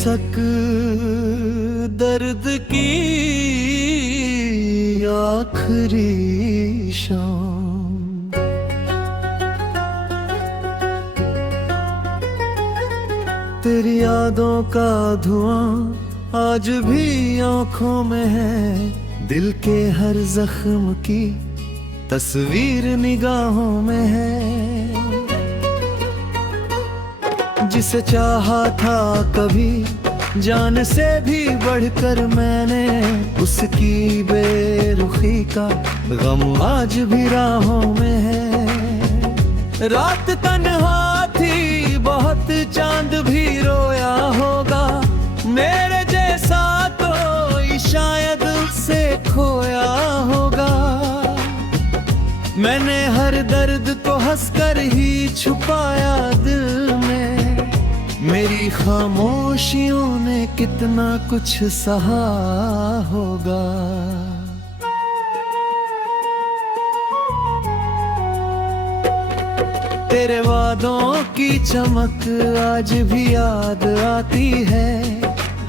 बेसक दर्द की आखिरी शाम, तेरी यादों का धुआं आज भी आंखों में है, दिल के हर जख्म की तस्वीर निगाहों में है। जिसे चाहा था कभी जान से भी बढ़कर मैंने, उसकी बेरुखी का गम आज भी राहों में है। रात तन्हा थी बहुत, चांद भी रोया होगा, मेरे जैसा तो शायद उससे खोया होगा। मैंने हर दर्द को हंसकर ही छुपाया दिल में, मेरी खामोशियों ने कितना कुछ सहा होगा। तेरे वादों की चमक आज भी याद आती है,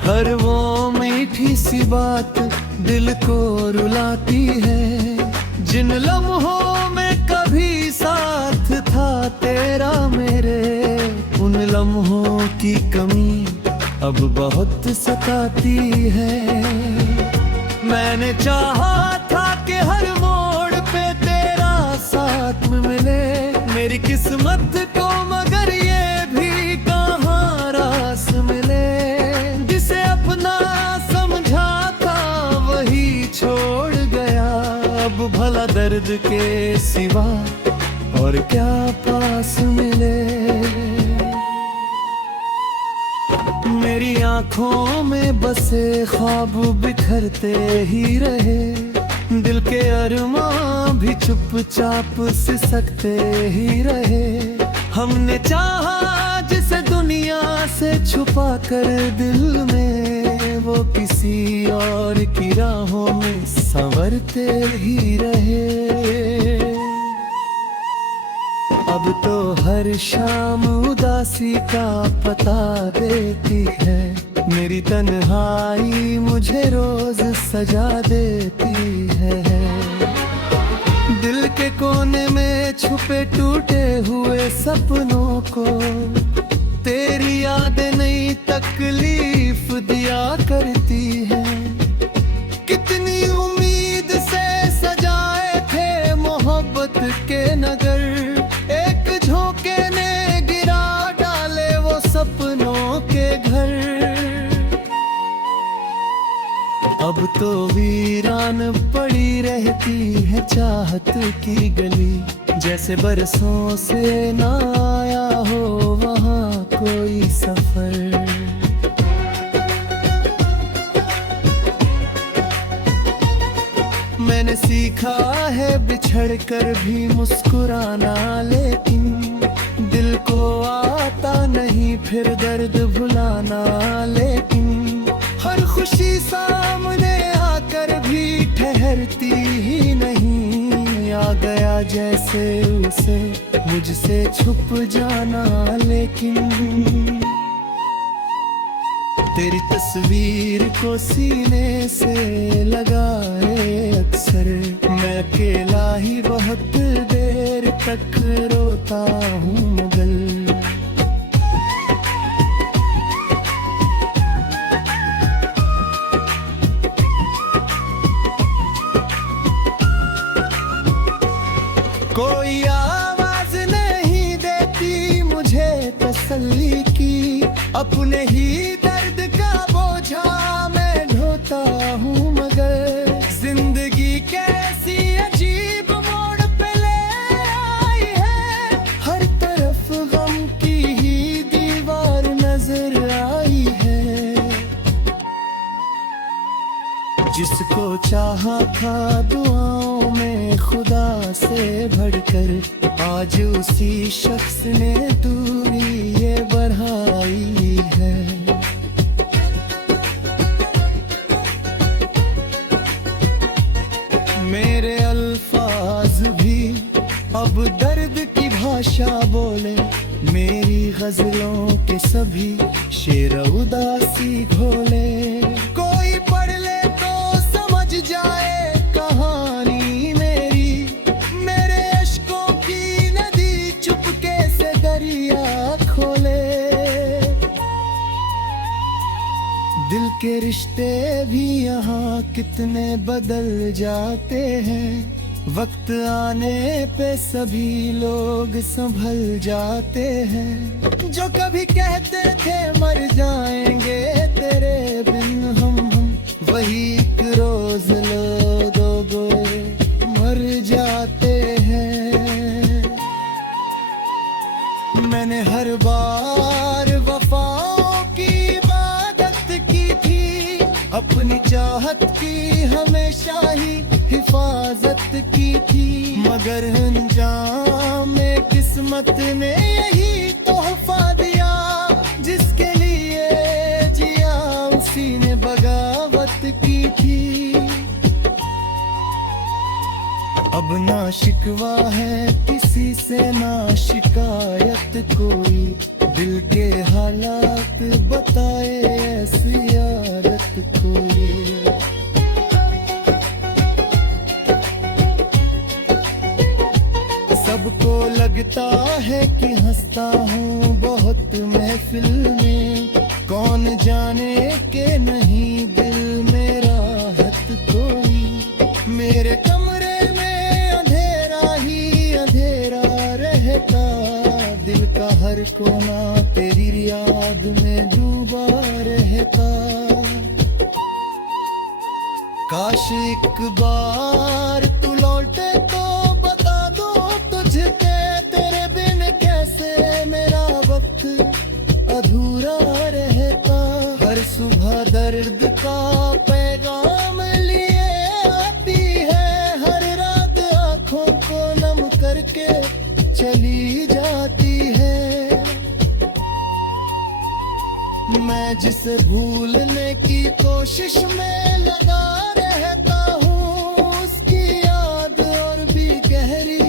हर वो मीठी सी बात दिल को रुलाती है। जिन लम्हों में कभी साथ था तेरा मेरे, उन लम्हों की कमी अब बहुत सताती है। मैंने चाहा था कि हर मोड़ पे तेरा साथ मिले मेरी किस्मत को, मगर ये भी कहाँ रास मिले। जिसे अपना समझा था वही छोड़ गया, अब भला दर्द के सिवा और क्या पास मिले। मेरी आंखों में बसे ख्वाब बिखरते ही रहे, दिल के अरमां भी चुपचाप सिसकते ही रहे। हमने चाहा जिसे दुनिया से छुपा कर दिल में, वो किसी और की राहों में संवरते ही रहे। अब तो हर शाम उदासी का पता देती है, मेरी तन्हाई मुझे रोज सजा देती है। दिल के कोने में छुपे टूटे हुए सपनों को तेरी यादें नई तकलीफ दिया करती है। कितनी उम्मीद से सजाए थे मोहब्बत के नगर, एक झोंके ने गिरा डाले वो सपनों के घर। अब तो वीरान पड़ी रहती है चाहत की गली, जैसे बरसों से ना आया हो वहाँ कोई सफर। मैंने सीखा है बिछड़ कर भी मुस्कुराना, लेकिन दिल को आता नहीं फिर दर्द भुलाना। लेकिन हर खुशी सामने आकर भी ठहरती ही नहीं, आ गया जैसे उसे मुझसे छुप जाना। लेकिन तेरी तस्वीर को सीने से लगाए अक्सर मैं अकेला ही बहुत देर तक रोता हूँ मगर। कोई आवाज नहीं देती मुझे तसल्ली की, अपने ही दर्द का बोझा मैं ढोता हूँ मगर। जिंदगी कैसी अजीब मोड़ पे ले आई है, हर तरफ गम की ही दीवार नजर आई है। जिसको चाहा था दुआओं में खुदा से बढ़कर, आज उसी शख्स ने दूरी ये बढ़ाई है। मेरे अल्फाज भी अब दर्द की भाषा बोले, मेरी गजलों के सभी शेर उदासी घोले। कोई पढ़ ले तो समझ जाए कहानी मेरी, मेरे अश्कों की नदी चुपके से दरिया खोले। दिल के रिश्ते भी यहाँ कितने बदल जाते हैं, वक्त आने पे सभी लोग संभल जाते हैं। जो कभी कहते थे मर जाएंगे तेरे बिन हम वही एक रोज लो दो गोरे मर जाते हैं। मैंने हर बार वफाओं की इबादत की थी, अपनी चाहत की हमेशा ही हिफाजत की थी, मगर अंजाम में किस्मत ने यही तोहफा दिया। जिसके लिए जिया उसी ने बगावत की थी। अब ना शिकवा है किसी से ना शिकायत कोई, दिल के हालात बताए ऐसी आदत कोई। सबको लगता है कि हंसता हूँ बहुत महफिल में, कौन जाने के नहीं दिल मेरा हत कोई। मेरे कमरे में अंधेरा ही अंधेरा रहता, दिल का हर कोना तेरी याद में डूबा रहता। काश एक बार तू लौटे तो बता दो तुझे, तेरे बिन कैसे मेरा वक्त अधूरा रहता। हर सुबह दर्द का पैगाम लिए आती है, हर रात आंखों को नम करके चली जाती है। मैं जिसे भूलने की कोशिश में लगा रहता हूँ, उसकी याद और भी गहरी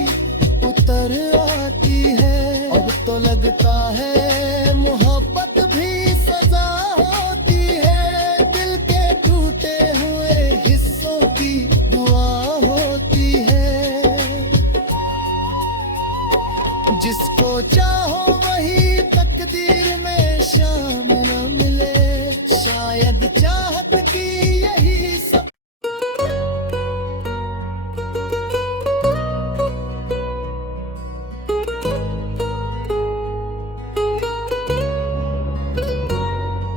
उतर आती है। अब तो लगता है मोहब्बत भी सजा होती है, दिल के टूटे हुए हिस्सों की दुआ होती है। जिसको चाहो वही तकदीर में शामिल न मिले, शायद चाहत की यही सब।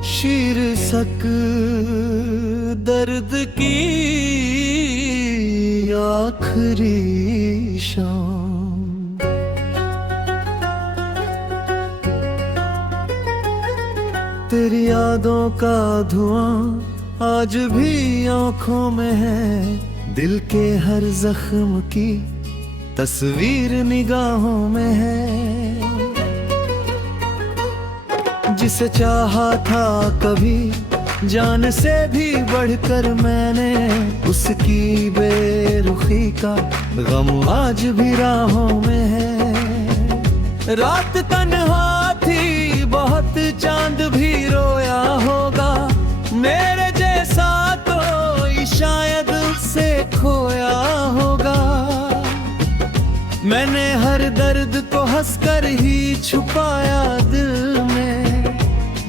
शीर्षक दर्द की आखिरी शाम। तेरी यादों का धुआं आज भी आंखों में है, दिल के हर जख्म की तस्वीर निगाहों में है। जिसे चाहा था कभी जान से भी बढ़कर मैंने, उसकी बेरुखी का गम आज भी राहों में है। रात तन्हा थी बहुत, चांद भी रोया होगा, मेरे जैसा तो शायद उससे खोया होगा। मैंने हर दर्द को हंसकर ही छुपाया दिल में,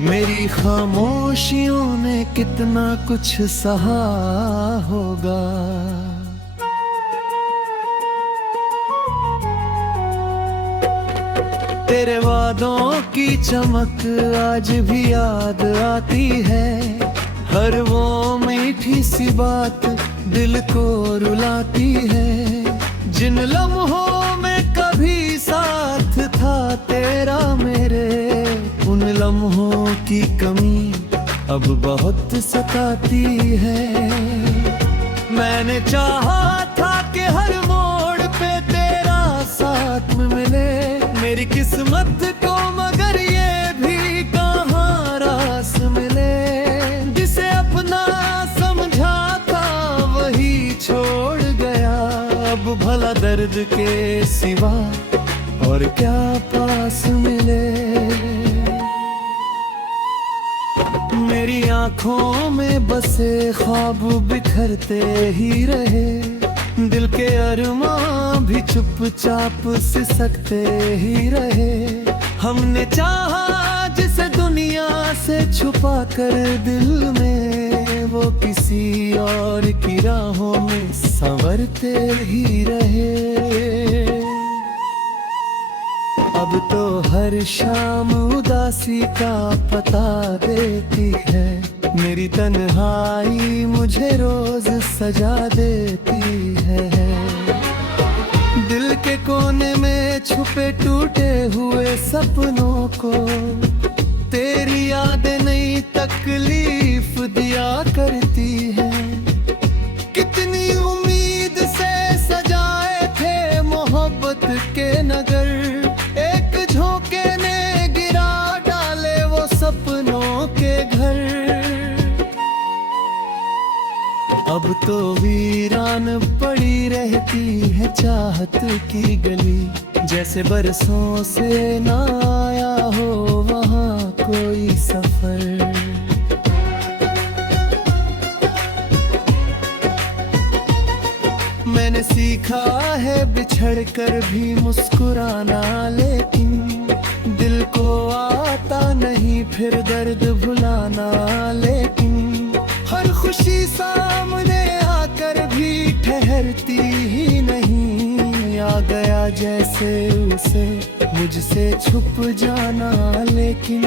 मेरी खामोशियों ने कितना कुछ सहा होगा। तेरे वादों की चमक आज भी याद आती है, हर वो मीठी सी बात दिल को रुलाती है। जिन लम्हों में कभी साथ था तेरा मेरे, उन लम्हों की कमी अब बहुत सताती है। मैंने चाहा था कि हर मोड़ पे तेरा साथ मिले, मेरी किस्मत को मगर ये भी कहाँ रास मिले। जिसे अपना समझा था वही छोड़ गया, अब भला दर्द के सिवा और क्या पास मिले। मेरी आंखों में बसे ख्वाब बिखरते ही रहे, दिल के अरमां भी चुपचाप सिसकते ही रहे। हमने चाहा जिसे दुनिया से छुपा कर दिल में, वो किसी और की राहों में संवरते ही रहे। अब तो हर शाम उदासी का पता देती है, मेरी तन्हाई मुझे रोज सजा देती है। दिल के कोने में छुपे टूटे हुए सपनों को तेरी यादें नई तकलीफ दिया करती है। कितनी उम्मीद से सजाए थे मोहब्बत के नगर, एक झोंके ने गिरा डाले वो सपनों के घर। अब तो वीरान पड़ी रहती है चाहत की गली, जैसे बरसों से ना आया हो वहाँ कोई सफर। मैंने सीखा है बिछड़ कर भी मुस्कुराना, लेकिन दिल को आता नहीं फिर दर्द भुलाना। लेकिन हर खुशी सामने आकर भी ठहरती ही नहीं, आ गया जैसे उसे मुझसे छुप जाना। लेकिन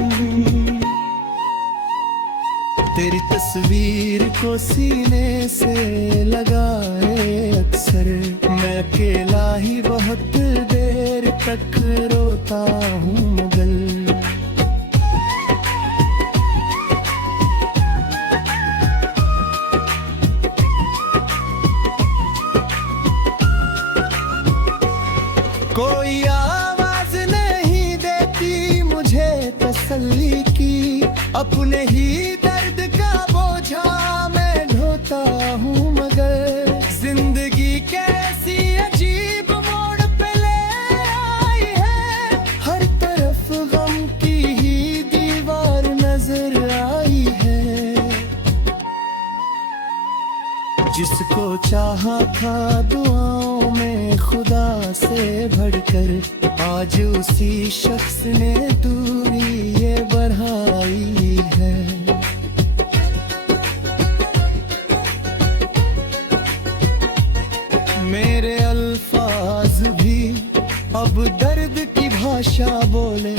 तेरी तस्वीर को सीने से लगाए अक्सर मैं अकेला ही बहुत देर तक रोता हूँ मगर। कोई आवाज नहीं देती मुझे तसल्ली की, अपने ही दर्द का बोझा मैं ढोता हूँ मगर। जिंदगी कैसी अजीब मोड़ पे ले आई है, हर तरफ गम की ही दीवार नजर आई है। जिसको चाहा था दुआओं में खुदा से बढ़कर, आज उसी शख्स ने दूरी ये बढ़ाई है। मेरे अल्फाज भी अब दर्द की भाषा बोले,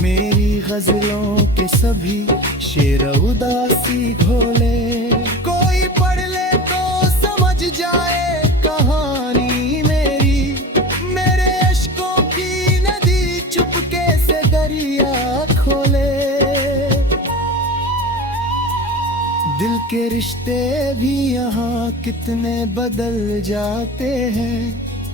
मेरी गजलों के सभी शेर उदासी घोले। कोई पढ़ ले तो समझ जाए कहानी मेरी, मेरे अश्कों की नदी चुपके से दरिया खोले। दिल के रिश्ते भी यहाँ कितने बदल जाते हैं,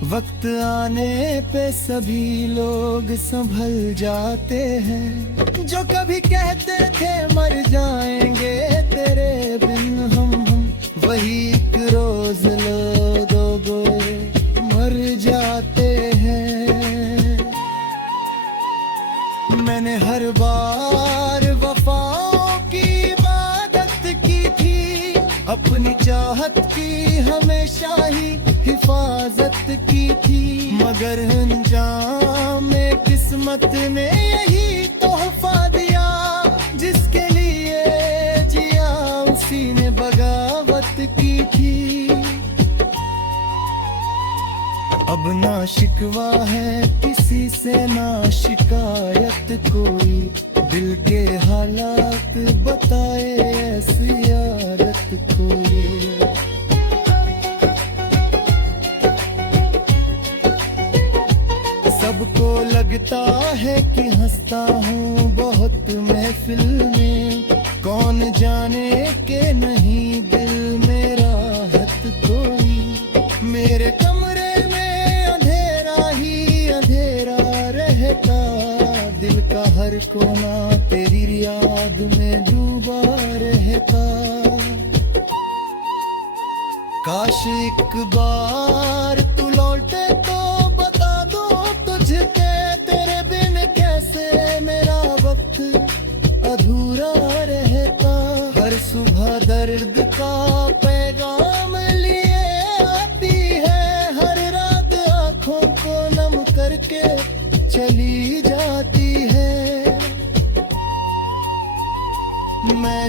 वक्त आने पे सभी लोग संभल जाते हैं। जो कभी कहते थे मर जाएंगे तेरे बिन हम वही एक रोज लो दो गोए मर जाते हैं। मैंने हर बार वफाओं की इबादत की थी, अपनी चाहत की हमेशा ही हिफाजत की थी, मगर अंजाम में किस्मत ने यही तोहफा दिया। जिसके लिए जिया उसी ने बगावत की थी। अब ना शिकवा है किसी से ना शिकायत कोई, दिल के हालात बताए ऐसी यारत कोई। सबको लगता है कि हंसता हूँ बहुत महफिल में, कौन जाने के नहीं दिल मेरा हत कोई। मेरे कमरे में अंधेरा ही अंधेरा रहता, दिल का हर कोना तेरी याद में डूबा रहता। काश एक बार तू लौटे तो बता दो तुझे तेरे बिन कैसे मेरा वक्त अधूरा रहता।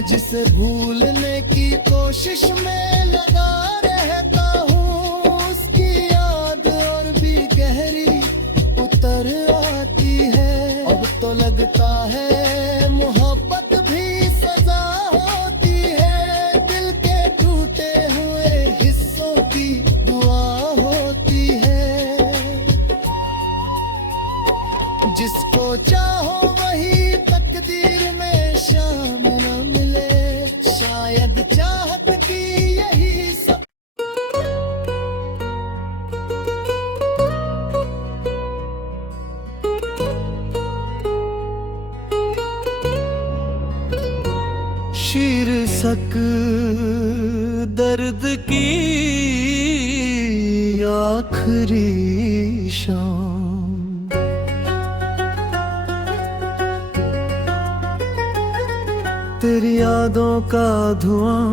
जिसे भूलने की कोशिश में लगा रहता हूँ, उसकी याद और भी गहरी उतर आती है। अब तो लगता है मोहब्बत भी सजा होती है, दिल के टूटे हुए हिस्सों की दुआ होती है। जिसको चाहो वही तकदीर में शामिल न मिले, शायद चाहत की यही सब। शीर्षक दर्द की आखिरी शाम। तेरी यादों का धुआं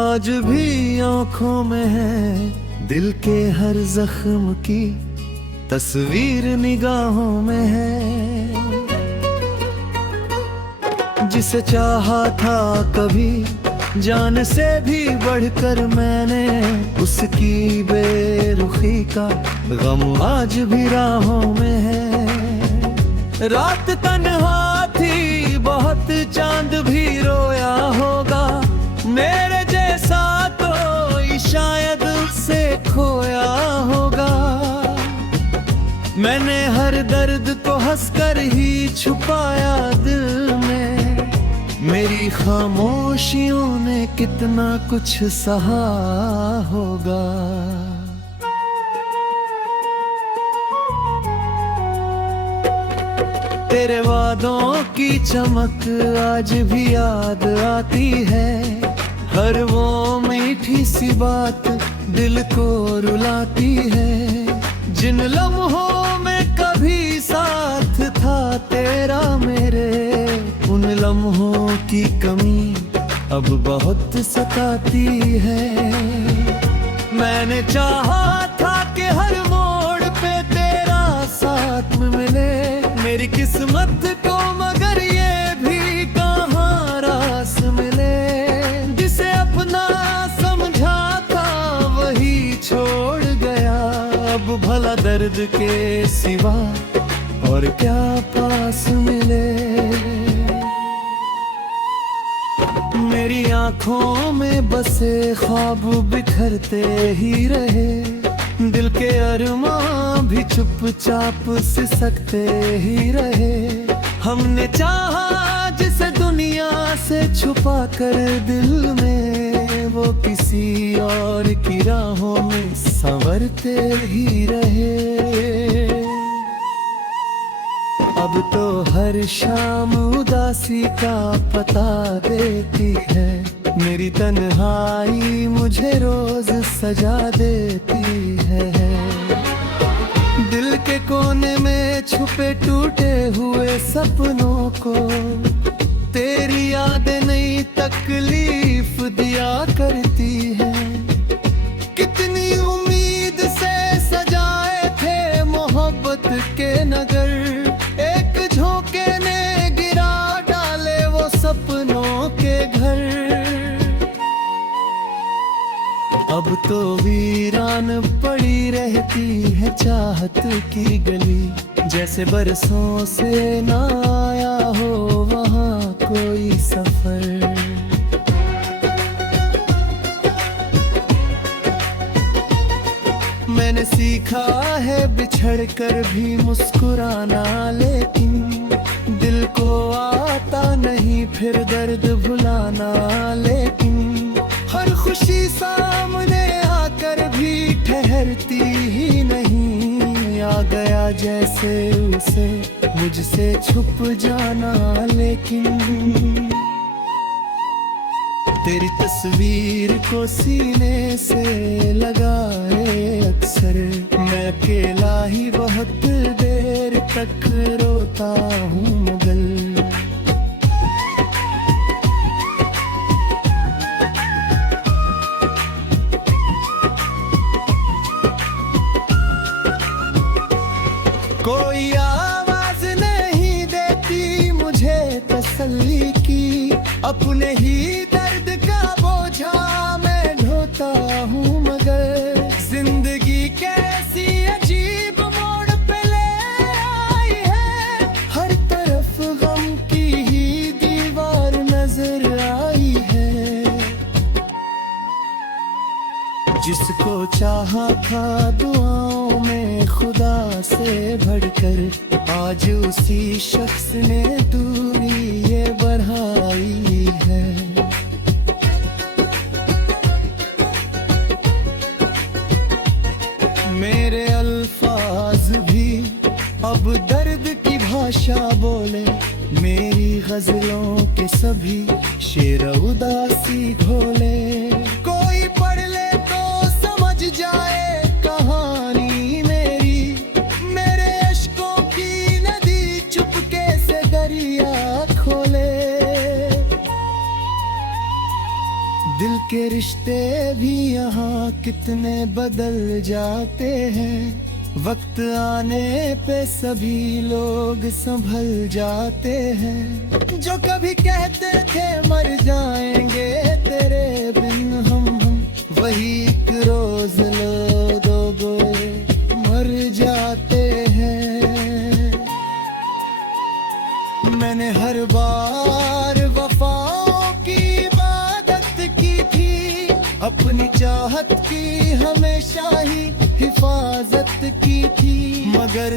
आज भी आंखों में है, दिल के हर जख्म की तस्वीर निगाहों में है। जिसे चाहा था कभी जान से भी बढ़कर मैंने, उसकी बेरुखी का गम आज भी राहों में है। रात तन्हा थी बहुत, चांद भी रोया होगा, मेरे जैसा तो शायद उससे खोया होगा। मैंने हर दर्द को हंसकर ही छुपाया दिल में, मेरी खामोशियों ने कितना कुछ सहा होगा। तेरे वादों की चमक आज भी याद आती है, हर वो मीठी सी बात दिल को रुलाती है। जिन लम्हों में कभी साथ था तेरा मेरे, उन लम्हों की कमी अब बहुत सताती है। मैंने चाहा था कि हर मोड़ पे तेरा साथ मिले, मेरी किस्मत को मगर ये भी कहाँ रास मिले। जिसे अपना समझा था वही छोड़ गया, अब भला दर्द के सिवा और क्या पास मिले। मेरी आंखों में बसे ख्वाब बिखरते ही रहे, दिल के अरमां भी चुपचाप सिसकते ही रहे। हमने चाहा जिसे दुनिया से छुपा कर दिल में, वो किसी और की राहों में संवरते ही रहे। अब तो हर शाम उदासी का पता देती है, मेरी तन्हाई मुझे रोज सजा देती है। दिल के कोने में छुपे टूटे हुए सपनों को तेरी यादें नई तकलीफ दिया करती है। कितनी उम्मीद से सजाए थे मोहब्बत के नगर, एक झोंके ने गिरा डाले वो सपनों के घर। अब तो वीरान पड़ी रहती है चाहत की गली, जैसे बरसों से ना आया हो वहाँ कोई सफर। मैंने सीखा है बिछड़ कर भी मुस्कुराना, लेकिन दिल को आता नहीं फिर दर्द भुलाना। लेकिन हर खुशी सामने आकर भी ठहरती ही नहीं, आ गया जैसे उसे मुझसे छुप जाना। लेकिन तेरी तस्वीर को सीने से लगाए अक्सर, मैं अकेला ही बहुत देर तक रोता हूँ मगर। कोई आवाज नहीं देती मुझे तसल्ली की, अपने ही दर्द का बोझा मैं ढोता हूँ, मगर जिंदगी कैसी अजीब मोड़ पे ले आई है। हर तरफ गम की ही दीवार नजर आई है। जिसको चाहा था दुआओं में खुदा से बढ़कर, आज उसी शख्स ने दूरी ये बढ़ाई है। मेरे अल्फाज भी अब दर्द की भाषा बोले, मेरी गजलों के सभी शेर उदासी घोले। कोई पढ़ ले तो समझ जाए कहानी मेरी, मेरे अश्कों की नदी चुपके से दरिया खोले। दिल के रिश्ते भी यहाँ कितने बदल जाते हैं, वक्त आने पे सभी लोग संभल जाते हैं। जो कभी कहते थे मर जाएंगे तेरे बिन हम वही एक रोज लो दो गोए मर जाते हैं। मैंने हर बार वफाओं की इबादत की थी, अपनी चाहत की हमेशा ही हिफाजत की थी, मगर